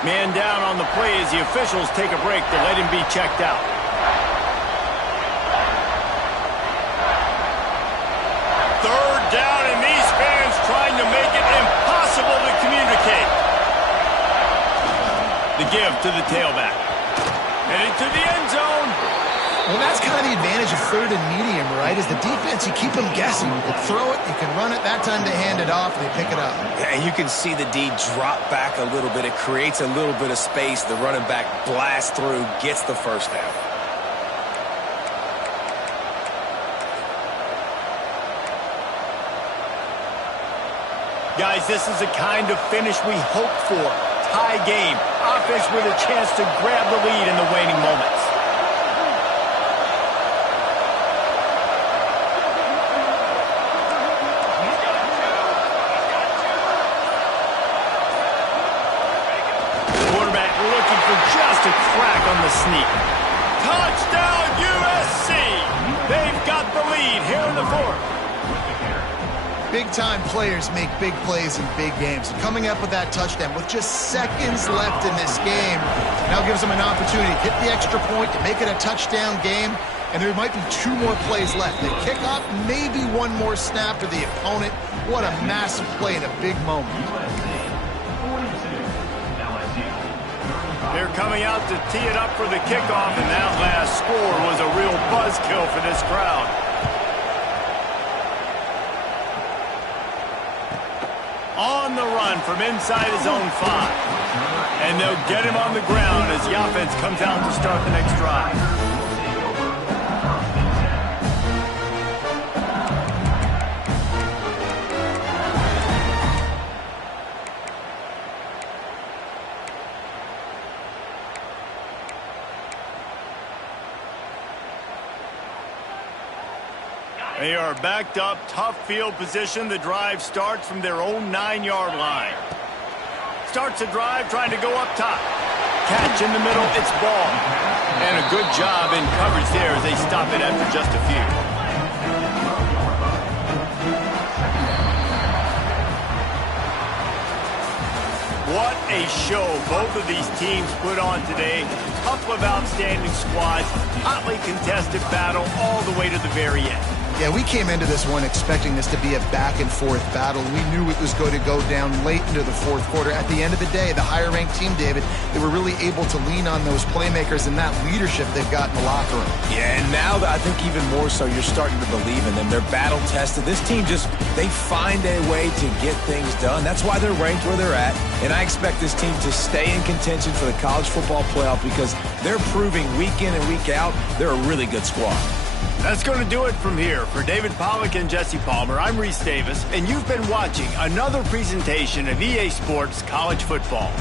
Man down on the play as the officials take a break to let him be checked out. Third down, and these fans trying to make it impossible to communicate. The give to the tailback. And into the end zone. Well, that's kind of the advantage of third and medium, right? Is the defense, you keep them guessing. You can throw it, you can run it. That time they hand it off, and they pick it up. Yeah, and you can see the D drop back a little bit. It creates a little bit of space. The running back blasts through, gets the first down. Guys, this is the kind of finish we hope for. Tie game. Offense with a chance to grab the lead in the waning moments. Quarterback looking for just a crack on the sneak. Touchdown USC! They've got the lead here in the fourth. Big-time players make big plays in big games. Coming up with that touchdown with just seconds left in this game now gives them an opportunity to get the extra point, to make it a touchdown game, and there might be 2 more plays left. The kickoff, maybe 1 more snap for the opponent. What a massive play in a big moment. They're coming out to tee it up for the kickoff, and that last score was a real buzzkill for this crowd. On the run from inside his own 5. And they'll get him on the ground as the offense comes out to start the next drive. They are backed up, tough field position. The drive starts from their own 9-yard line. Starts a drive trying to go up top. Catch in the middle, it's ball. And a good job in coverage there as they stop it after just a few. What a show both of these teams put on today. A couple of outstanding squads, hotly contested battle all the way to the very end. Yeah, we came into this one expecting this to be a back-and-forth battle. We knew it was going to go down late into the fourth quarter. At the end of the day, the higher-ranked team, David, they were really able to lean on those playmakers and that leadership they've got in the locker room. Yeah, and now I think even more so, you're starting to believe in them. They're battle-tested. This team they find a way to get things done. That's why they're ranked where they're at. And I expect this team to stay in contention for the college football playoff because they're proving week in and week out they're a really good squad. That's going to do it from here. For David Pollack and Jesse Palmer, I'm Reese Davis, and you've been watching another presentation of EA Sports College Football.